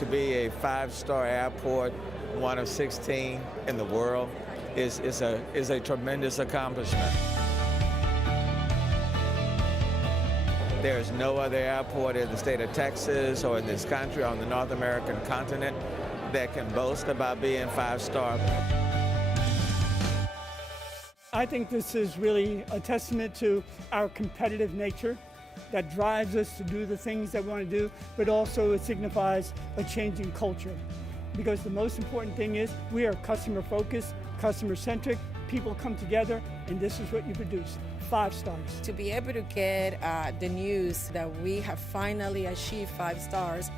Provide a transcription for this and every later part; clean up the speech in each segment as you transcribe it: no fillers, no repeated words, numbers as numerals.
To be a five-star airport, one of 16 in the world, is a tremendous accomplishment. There's no other airport in the state of Texas or in this country or on the North American continent that can boast about being five-star. I think this is really a testament to our competitive nature that drives us to do the things that we want to do, but also it signifies a change in culture. Because the most important thing is we are customer-focused, customer-centric, people come together, and this is what you produce, 5 stars. To be able to get the news that we have finally achieved 5 stars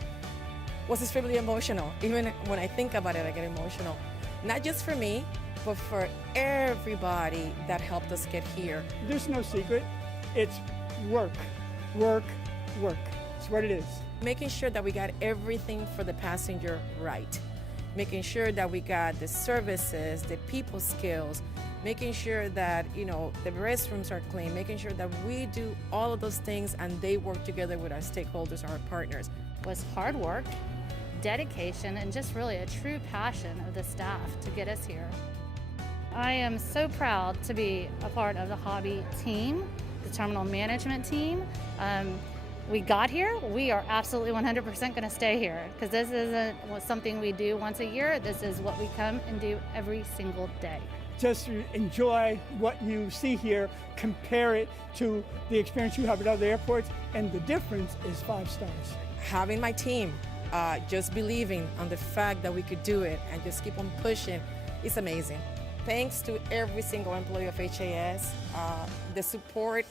was extremely emotional. Even when I think about it, I get emotional. Not just for me, but for everybody that helped us get here. There's no secret. It's work, work, work. It's what it is. Making sure that we got everything for the passenger right. Making sure that we got the services, the people skills, making sure that, the restrooms are clean, making sure that we do all of those things and they work together with our stakeholders, our partners. Was hard work, dedication, and just really a true passion of the staff to get us here. I am so proud to be a part of the Hobby team, the terminal management team. We got here, we are absolutely 100% going to stay here because this isn't something we do once a year. This is what we come and do every single day. Just enjoy what you see here, compare it to the experience you have at other airports, and the difference is 5 stars. Having my team just believing on the fact that we could do it and just keep on pushing, it's amazing. Thanks to every single employee of HAS, the support,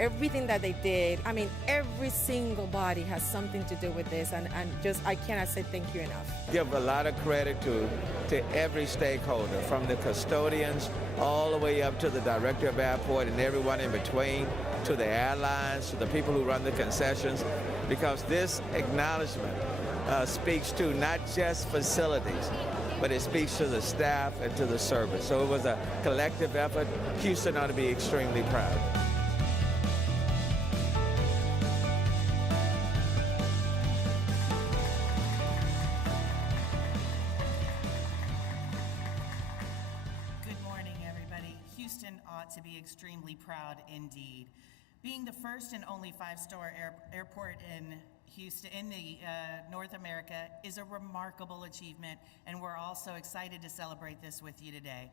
everything that they did. I mean, every single body has something to do with this, and just I cannot say thank you enough. Give a lot of credit to every stakeholder, from the custodians all the way up to the director of airport and everyone in between, to the airlines, to the people who run the concessions, because this acknowledgement speaks to not just facilities, but it speaks to the staff and to the service. So it was a collective effort. Houston ought to be extremely proud. Houston ought to be extremely proud indeed. Being the first and only 5-star airport in Houston, in the North America, is a remarkable achievement, and we're also excited to celebrate this with you today.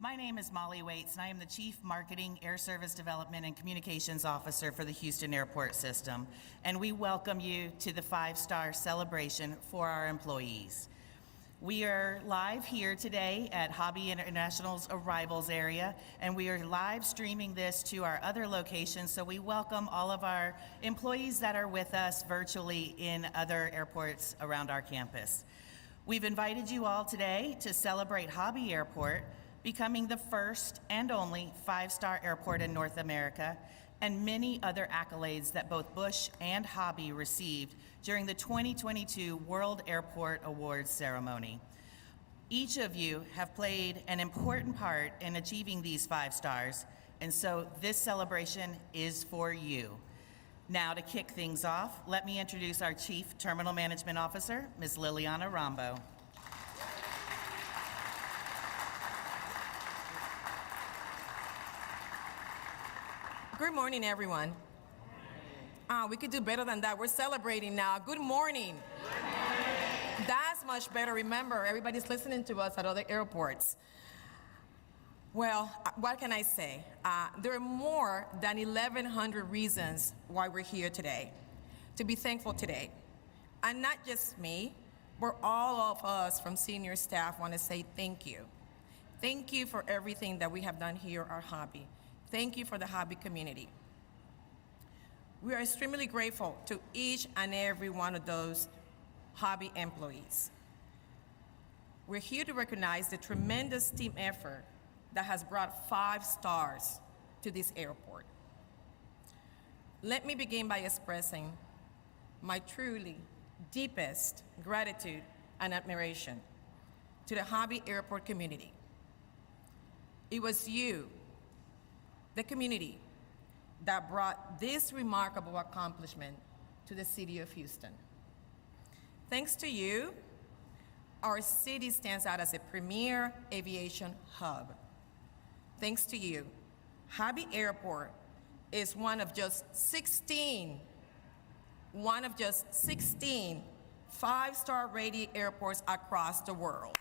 My name is Molly Waits, and I am the Chief Marketing, Air Service Development, and Communications Officer for the Houston Airport System, and we welcome you to the 5-star celebration for our employees. We are live here today at Hobby International's arrivals area, and we are live streaming this to our other locations, so we welcome all of our employees that are with us virtually in other airports around our campus. We've invited you all today to celebrate Hobby Airport becoming the first and only 5-star airport in North America, and many other accolades that both Bush and Hobby received during the 2022 World Airport Awards ceremony. Each of you have played an important part in achieving these 5 stars, and so this celebration is for you. Now, to kick things off, let me introduce our Chief Terminal Management Officer, Ms. Liliana Rambo. Good morning, everyone. We could do better than that. We're celebrating now. Good morning. That's much better. Remember, everybody's listening to us at other airports. Well, what can I say? There are more than 1,100 reasons why we're here today, to be thankful today. And not just me, but all of us from senior staff want to say thank you. Thank you for everything that we have done here at Hobby. Thank you for the Hobby community. We are extremely grateful to each and every one of those Hobby employees. We're here to recognize the tremendous team effort that has brought 5 stars to this airport. Let me begin by expressing my truly deepest gratitude and admiration to the Hobby Airport community. It was you, the community, that brought this remarkable accomplishment to the city of Houston. Thanks to you, our city stands out as a premier aviation hub. Thanks to you, Hobby Airport is one of just 16 five-star rated airports across the world.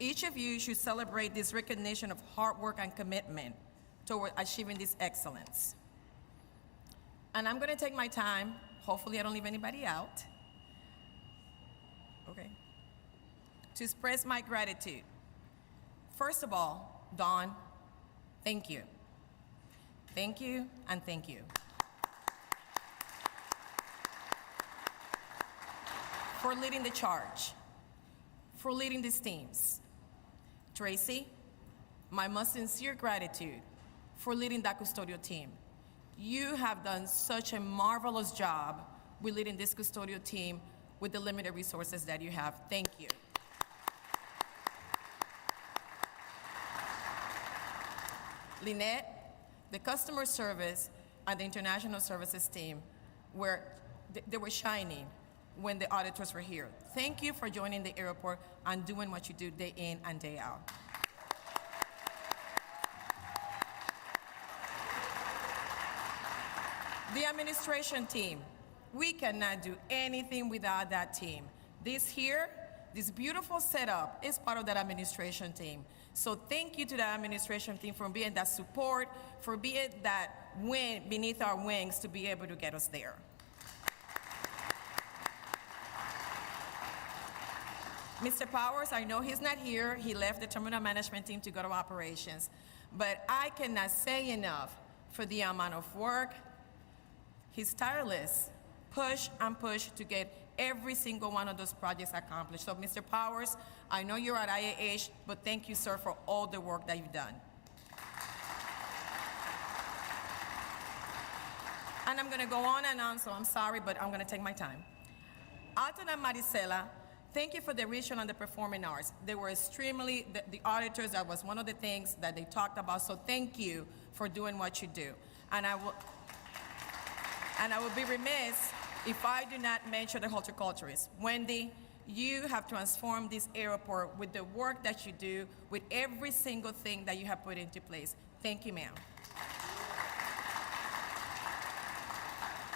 Each of you should celebrate this recognition of hard work and commitment toward achieving this excellence. And I'm gonna take my time, hopefully I don't leave anybody out, okay, to express my gratitude. First of all, Dawn, thank you. Thank you and thank you. For leading the charge, for leading these teams. Tracy, my most sincere gratitude for leading that custodial team. You have done such a marvelous job with leading this custodial team with the limited resources that you have. Thank you. Lynette, the customer service and the international services team they were shining when the auditors were here. Thank you for joining the airport and doing what you do day in and day out. The administration team, we cannot do anything without that team. This beautiful setup is part of that administration team. So thank you to the administration team for being that support, for being that wind beneath our wings to be able to get us there. Mr. Powers, I know he's not here. He left the terminal management team to go to operations. But I cannot say enough for the amount of work. He's tireless, push and push to get every single one of those projects accomplished. So Mr. Powers, I know you're at IAH, but thank you, sir, for all the work that you've done. And I'm gonna go on and on, so I'm sorry, but I'm gonna take my time. Alton and Maricela, thank you for the visual and the performing arts. They were extremely, the auditors, that was one of the things that they talked about, so thank you for doing what you do. And I will be remiss if I do not mention the horticulturist. Wendy, you have transformed this airport with the work that you do, with every single thing that you have put into place. Thank you, ma'am.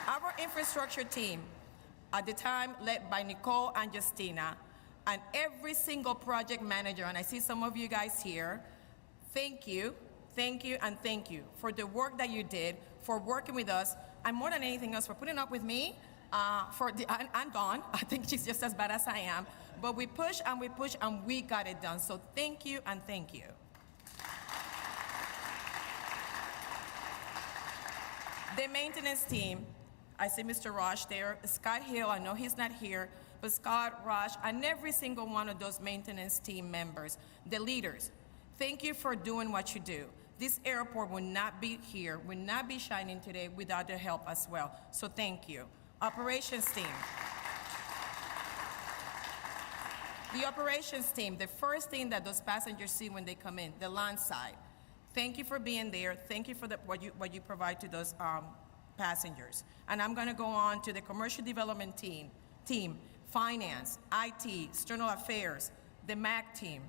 Our infrastructure team, at the time led by Nicole and Justina, and every single project manager, and I see some of you guys here, thank you, and thank you for the work that you did, for working with us, and more than anything else, for putting up with me, and Dawn. I think she's just as bad as I am, but we push and we got it done. So thank you and thank you. The maintenance team, I see Mr. Rosh there, Scott Hill, I know he's not here, but Scott, Rosh, and every single one of those maintenance team members, the leaders, thank you for doing what you do. This airport would not be here, would not be shining today without their help as well. So thank you. Operations team. The operations team, the first thing that those passengers see when they come in, the land side. Thank you for being there. Thank you for what you provide to those passengers. And I'm gonna go on to the commercial development team, finance, IT, external affairs, the MAC team,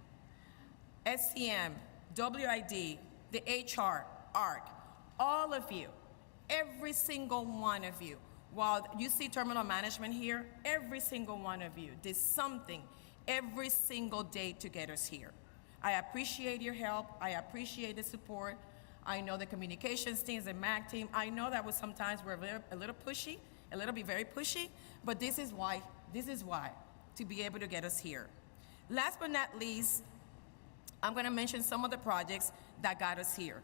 SCM, WID, the HR, ARC, all of you, every single one of you. While you see terminal management here, every single one of you did something every single day to get us here. I appreciate your help. I appreciate the support. I know the communications teams, the MAC team. I know that was sometimes we're a little pushy, a little bit very pushy, but this is why, to be able to get us here. Last but not least, I'm gonna mention some of the projects that got us here.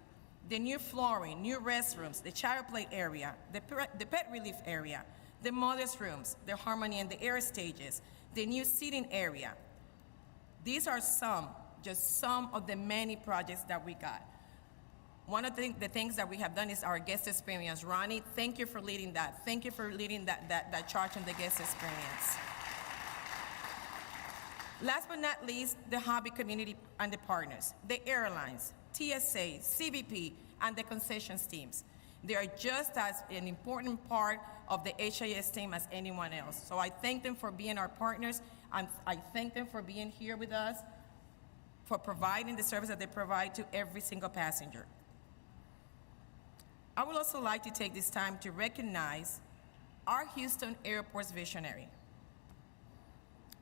The new flooring, new restrooms, the child play area, the pet relief area, the mother's rooms, the harmony and the air stages, the new seating area. These are just some of the many projects that we got. One of the things that we have done is our guest experience. Ronnie, thank you for leading that. Thank you for leading that charge on the guest experience. Last but not least, the hobby community and the partners, the airlines, TSA, CBP, and the concessions teams. They are just as an important part of the HIS team as anyone else. So I thank them for being our partners. I thank them for being here with us, for providing the service that they provide to every single passenger. I would also like to take this time to recognize our Houston Airport's visionary,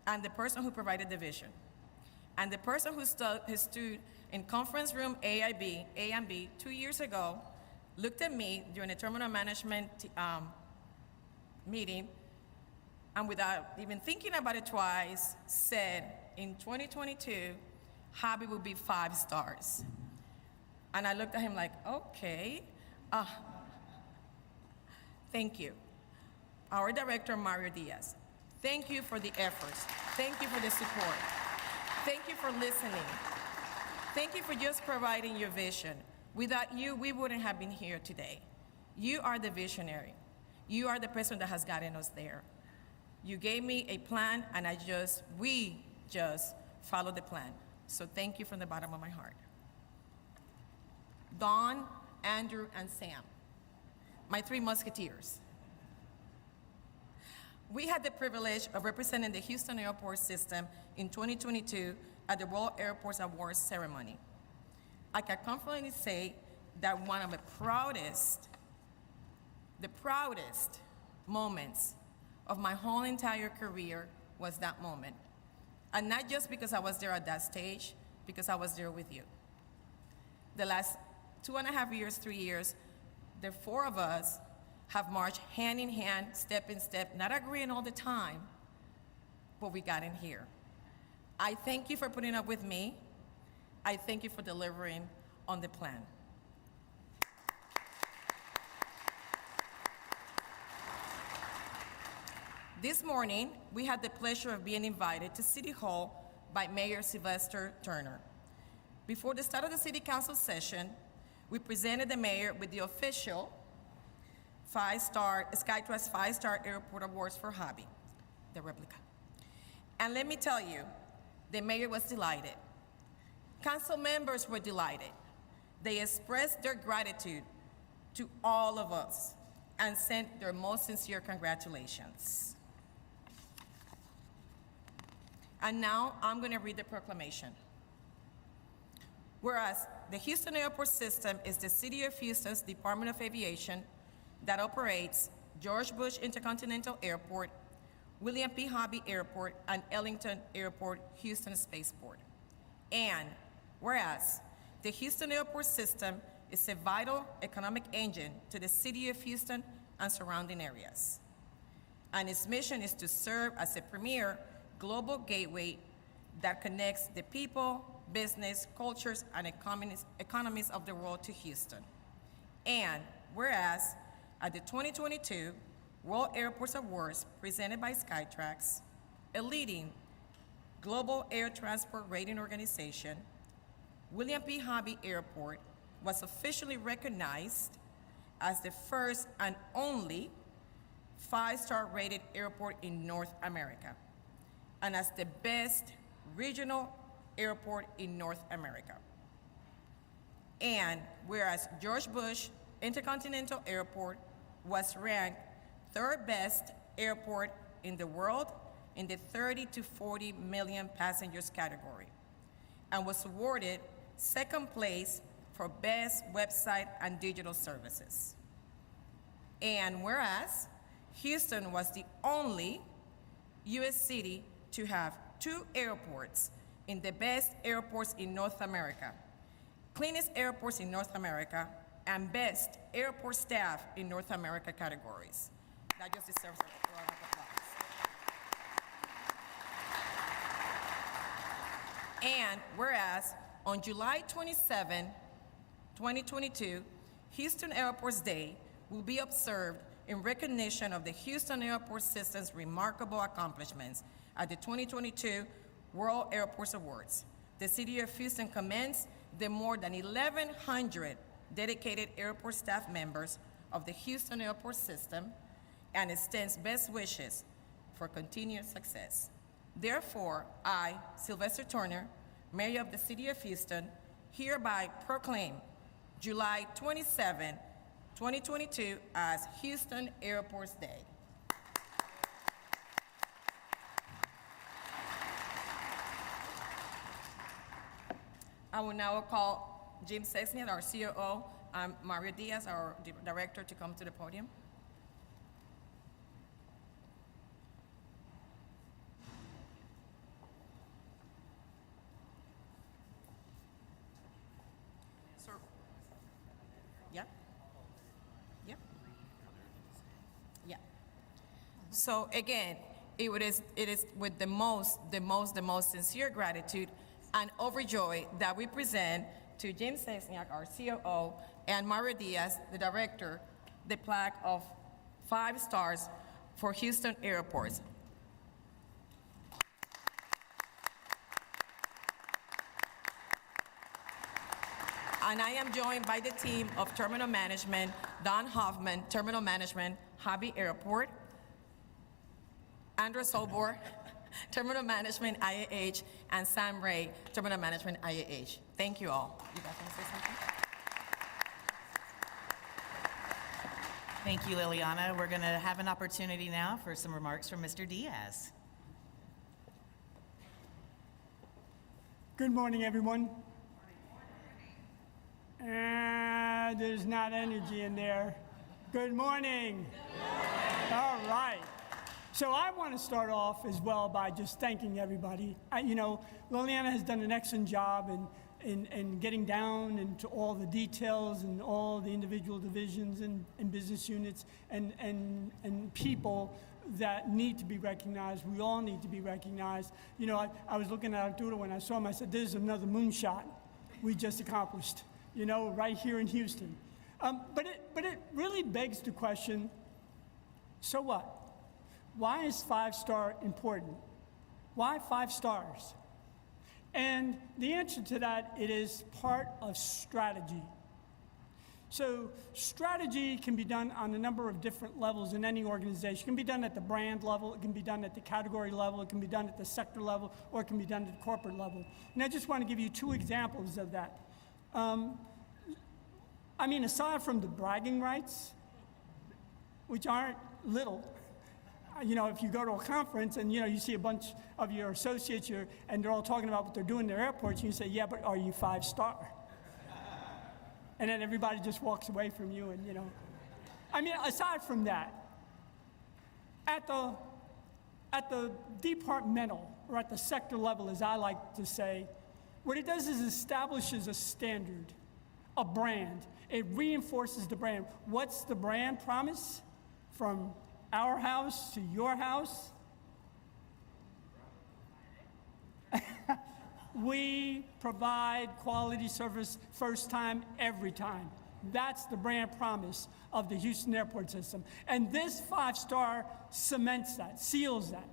and the person who provided the vision, and the person who stood in conference room A and B 2 years ago, looked at me during a terminal management meeting, and without even thinking about it twice, said, in 2022, Hobby will be 5 stars. And I looked at him like, okay, thank you. Our director, Mario Diaz, thank you for the efforts. Thank you for the support. Thank you for listening. Thank you for just providing your vision. Without you, we wouldn't have been here today. You are the visionary. You are the person that has gotten us there. You gave me a plan, and we just followed the plan. So thank you from the bottom of my heart. Don, Andrew, and Sam, my 3 musketeers. We had the privilege of representing the Houston Airport system in 2022 at the World Airports Awards ceremony. I can confidently say that one of the proudest moments of my whole entire career was that moment. And not just because I was there at that stage, because I was there with you. The last 2.5 years, 3 years, the 4 of us have marched hand in hand, step in step, not agreeing all the time, but we got in here. I thank you for putting up with me. I thank you for delivering on the plan. This morning, we had the pleasure of being invited to City Hall by Mayor Sylvester Turner. Before the start of the City Council session, we presented the mayor with the official Skytrax 5-Star Airport Awards for Hobby, the replica. And let me tell you, the mayor was delighted. Council members were delighted. They expressed their gratitude to all of us and sent their most sincere congratulations. And now I'm going to read the proclamation. Whereas the Houston Airport System is the City of Houston's Department of Aviation that operates George Bush Intercontinental Airport, William P. Hobby Airport, and Ellington Airport, Houston Spaceport. And whereas the Houston Airport System is a vital economic engine to the City of Houston and surrounding areas. And its mission is to serve as a premier global gateway that connects the people, business, cultures, and economies of the world to Houston. And whereas at the 2022 World Airports Awards presented by Skytrax, a leading global air transport rating organization, William P. Hobby Airport was officially recognized as the first and only 5-star rated airport in North America, and as the best regional airport in North America. And whereas George Bush Intercontinental Airport was ranked 3rd best airport in the world in the 30 to 40 million passengers category, and was awarded 2nd place for best website and digital services. And whereas Houston was the only U.S. city to have 2 airports in the best airports in North America, cleanest airports in North America, and best airport staff in North America categories. That just deserves a round of applause. And whereas on July 27, 2022, Houston Airports Day will be observed in recognition of the Houston Airport System's remarkable accomplishments at the 2022 World Airports Awards. The City of Houston commends the more than 1,100 dedicated airport staff members of the Houston Airport System and extends best wishes for continued success. Therefore, I, Sylvester Turner, Mayor of the City of Houston, hereby proclaim July 27, 2022 as Houston Airports Day. I will now call Jim Zesniak, our COO, and Mario Diaz, our director, to come to the podium. Sir. Yep. Yep. Yeah. So again, it is with the most sincere gratitude and overjoy that we present to Jim Zesniak, our COO, and Mario Diaz, the director, the plaque of 5 stars for Houston Airports. And I am joined by the team of Terminal Management, Don Hoffman, Terminal Management, Hobby Airport, Andrew Sobor, Terminal Management, IAH, and Sam Ray, Terminal Management, IAH. Thank you all. You guys want to say something? Thank you, Liliana. We're going to have an opportunity now for some remarks from Mr. Diaz. Good morning, everyone. There's not energy in there. Good morning. All right. So I want to start off as well by just thanking everybody. Liliana has done an excellent job in getting down into all the details and all the individual divisions and business units and people that need to be recognized. We all need to be recognized. I was looking at Arturo when I saw him. I said, "There's another moonshot we just accomplished." Right here in Houston. But it really begs the question, so what? Why is 5-star important? Why 5 stars? And the answer to that, it is part of strategy. So strategy can be done on a number of different levels in any organization. It can be done at the brand level, it can be done at the category level, it can be done at the sector level, or it can be done at the corporate level. And I just want to give you 2 examples of that. Aside from the bragging rights, which aren't little, if you go to a conference and, you see a bunch of your associates here and they're all talking about what they're doing in their airports, and you say, "Yeah, but are you 5-star?" And then everybody just walks away from you and, aside from that, at the departmental or at the sector level, as I like to say, what it does is establishes a standard, a brand. It reinforces the brand. What's the brand promise? From our house to your house, we provide quality service first time, every time. That's the brand promise of the Houston airport system. And this 5-star cements that, seals that.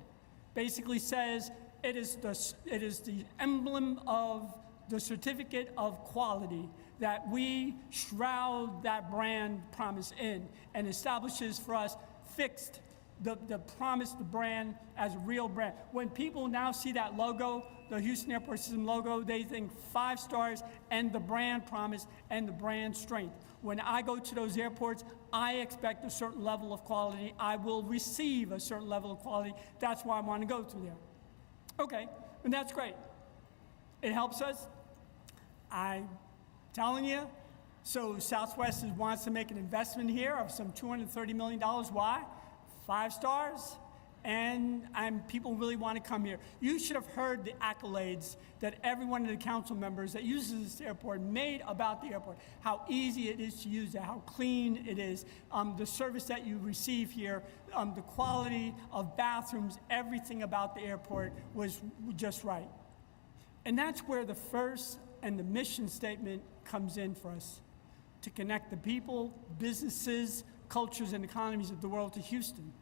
Basically says it is the emblem of the certificate of quality that we shroud that brand promise in, and establishes for us fixed the promise, the brand as a real brand. When people now see that logo, the Houston Airport System logo, they think 5 stars and the brand promise and the brand strength. When I go to those airports, I expect a certain level of quality. I will receive a certain level of quality. That's why I want to go to there. Okay, and that's great. It helps us. I'm telling you, so Southwest wants to make an investment here of some $230 million. Why? 5 stars, and people really want to come here. You should have heard the accolades that every one of the council members that uses this airport made about the airport, how easy it is to use it, how clean it is, the service that you receive here, the quality of bathrooms, everything about the airport was just right. And that's where the first and the mission statement comes in for us, to connect the people, businesses, cultures, and economies of the world to Houston.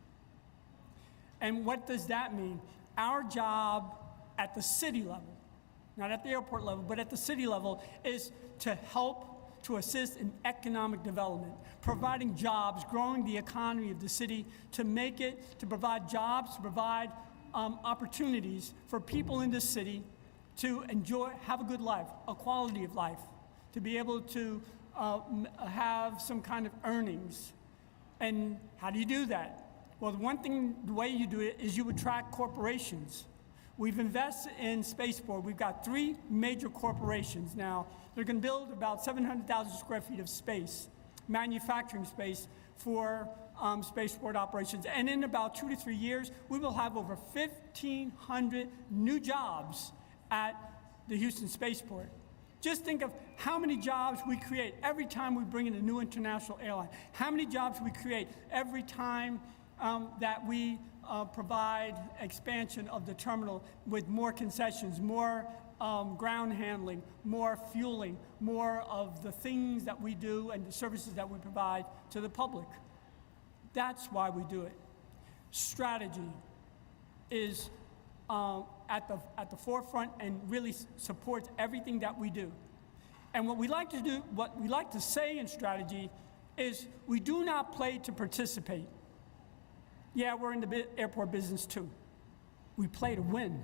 And what does that mean? Our job at the city level, not at the airport level, but at the city level, is to help to assist in economic development, providing jobs, growing the economy of the city, to provide jobs, to provide opportunities for people in the city to have a good life, a quality of life, to be able to have some kind of earnings. And how do you do that? Well, the way you do it is you attract corporations. We've invested in spaceport. We've got 3 major corporations now. They're going to build about 700,000 square feet of space, manufacturing space for spaceport operations. And in about 2 to 3 years, we will have over 1,500 new jobs at the Houston Spaceport. Just think of how many jobs we create every time we bring in a new international airline. How many jobs we create every time that we provide expansion of the terminal with more concessions, more ground handling, more fueling, more of the things that we do and the services that we provide to the public. That's why we do it. Strategy is at the forefront and really supports everything that we do. And what we like to do, what we like to say in strategy is we do not play to participate. Yeah, we're in the airport business too. We play to win,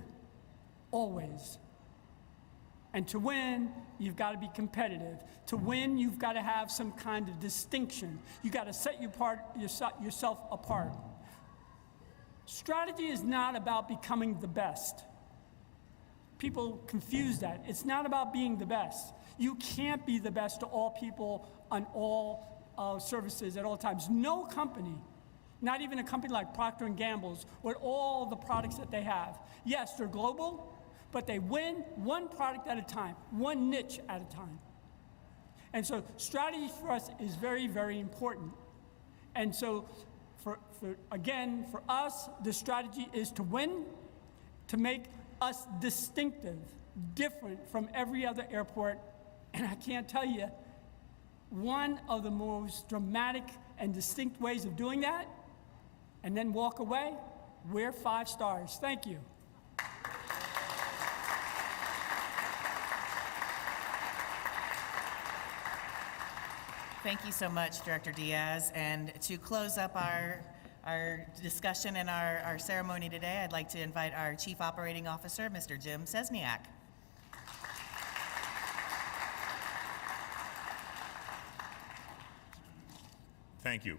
always. And to win, you've got to be competitive. To win, you've got to have some kind of distinction. You've got to set yourself apart. Strategy is not about becoming the best. People confuse that. It's not about being the best. You can't be the best to all people on all services at all times. No company, not even a company like Procter & Gamble's, with all the products that they have. Yes, they're global, but they win one product at a time, one niche at a time. And so strategy for us is very, very important. And so for us, the strategy is to win, to make us distinctive, different from every other airport. And I can't tell you, one of the most dramatic and distinct ways of doing that, and then walk away, we're 5 stars. Thank you. Thank you so much, Director Diaz. And to close up our discussion and our ceremony today, I'd like to invite our Chief Operating Officer, Mr. Jim Zesniak. Thank you.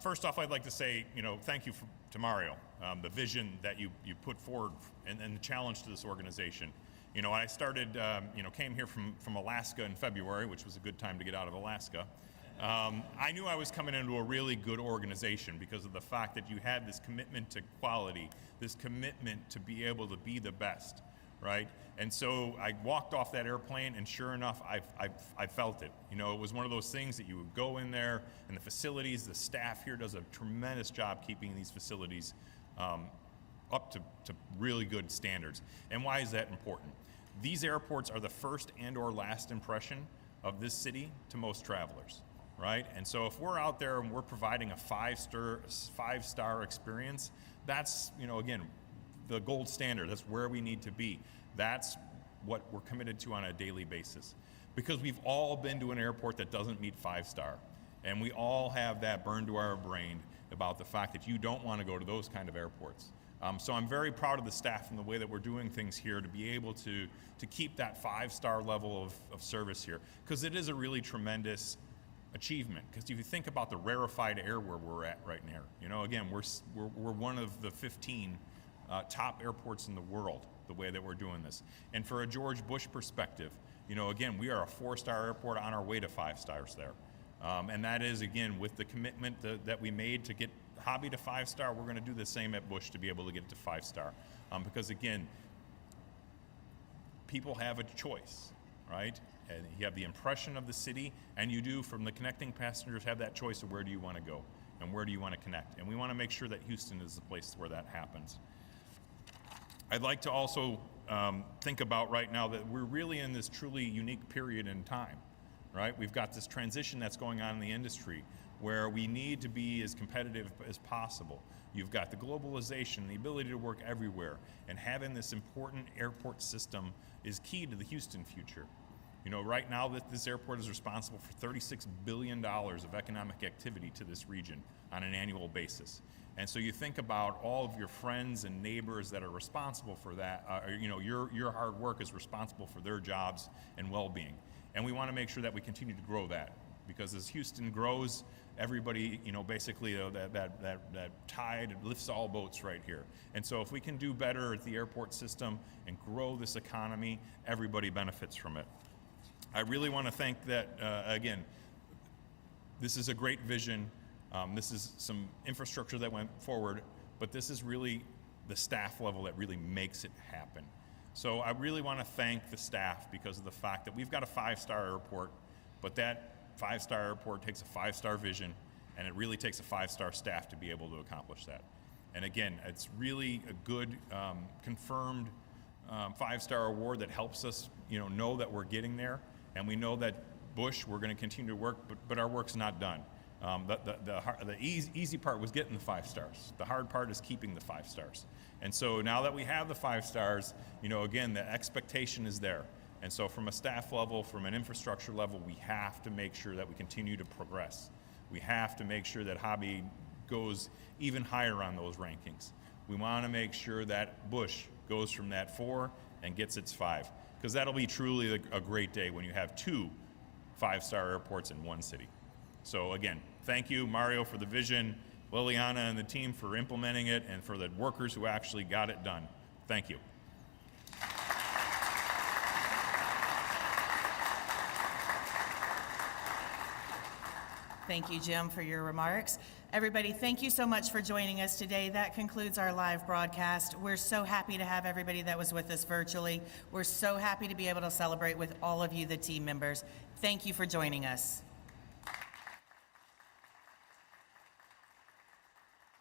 First off, I'd like to say, thank you to Mario, the vision that you put forward and the challenge to this organization. I started, came here from Alaska in February, which was a good time to get out of Alaska. I knew I was coming into a really good organization because of the fact that you had this commitment to quality, this commitment to be able to be the best, right? And so I walked off that airplane, and sure enough, I felt it. It was one of those things that you would go in there, and the facilities, the staff here does a tremendous job keeping these facilities up to really good standards. And why is that important? These airports are the first and/or last impression of this city to most travelers, right? And so if we're out there and we're providing a five-star experience, that's, again, the gold standard. That's where we need to be. That's what we're committed to on a daily basis. Because we've all been to an airport that doesn't meet 5-star. And we all have that burned to our brain about the fact that you don't want to go to those kind of airports. So I'm very proud of the staff and the way that we're doing things here to be able to keep that 5-star level of service here. Because it is a really tremendous achievement. Because if you think about the rarefied air where we're at right now, again, we're one of the 15 top airports in the world, the way that we're doing this. And for a George Bush perspective, again, we are a 4-star airport on our way to 5 stars there. And that is, again, with the commitment that we made to get Hobby to 5-star, we're going to do the same at Bush to be able to get it to 5-star. Because, again, people have a choice, right? And you have the impression of the city, and you do, from the connecting passengers, have that choice of where do you want to go and where do you want to connect. And we want to make sure that Houston is the place where that happens. I'd like to also think about right now that we're really in this truly unique period in time, right? We've got this transition that's going on in the industry where we need to be as competitive as possible. You've got the globalization, the ability to work everywhere, and having this important airport system is key to the Houston future. Right now this airport is responsible for $36 billion of economic activity to this region on an annual basis. And so you think about all of your friends and neighbors that are responsible for that, your hard work is responsible for their jobs and well-being. And we want to make sure that we continue to grow that, because as Houston grows, everybody, basically that tide lifts all boats right here. And so if we can do better at the airport system and grow this economy, everybody benefits from it. I really want to thank that, again, this is a great vision. This is some infrastructure that went forward, but this is really the staff level that really makes it happen. So I really want to thank the staff because of the fact that we've got a 5-star airport, but that 5-star airport takes a 5-star vision, and it really takes a 5-star staff to be able to accomplish that. And again, it's really a good confirmed 5-star award that helps us, know that we're getting there, and we know that Bush, we're going to continue to work, but our work's not done. The easy part was getting the 5 stars. The hard part is keeping the 5 stars. And so now that we have the 5 stars, again, the expectation is there. And so from a staff level, from an infrastructure level, we have to make sure that we continue to progress. We have to make sure that Hobby goes even higher on those rankings. We want to make sure that Bush goes from that 4 and gets its 5, because that'll be truly a great day when you have 2 5-star airports in one city. So again, thank you, Mario, for the vision, Liliana and the team for implementing it, and for the workers who actually got it done. Thank you. Thank you, Jim, for your remarks. Everybody, thank you so much for joining us today. That concludes our live broadcast. We're so happy to have everybody that was with us virtually. We're so happy to be able to celebrate with all of you, the team members. Thank you for joining us.